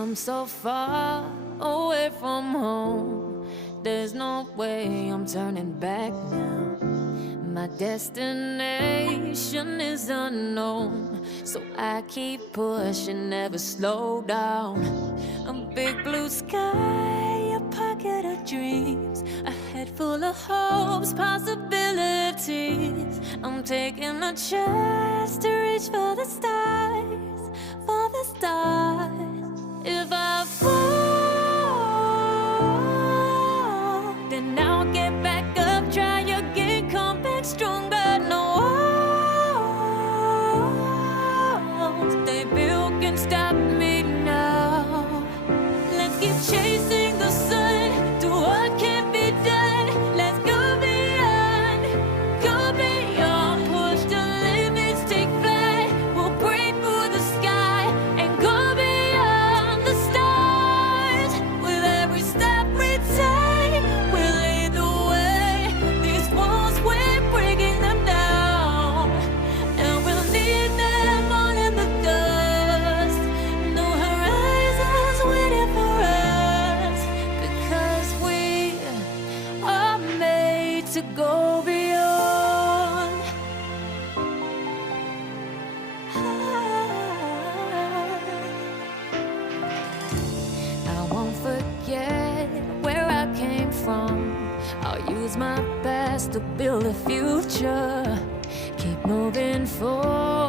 come so far away from home. There's no way I'm turning back now. My destination is unknown, so I keep pushing, never slow down. A big blue sky, a pocket of dreams, a head full of hopes, possibilities. I'm taking a chance to reach for the stars, for the stars. If I fall, then I'll get back up, try again, come back stronger. No walls they built can stop me now. Let's keep chasing the sun, do what can be done. Let's go beyond, push the limits, take flight. We'll break through the sky and go beyond the stars. With every step we take, we'll lead the way. These walls, we're breaking them down, and we'll leave them all in the dust. No horizons waiting for us, because we are made to go beyond. I won't forget where I came from. I'll use my best to build a future. Keep moving forward.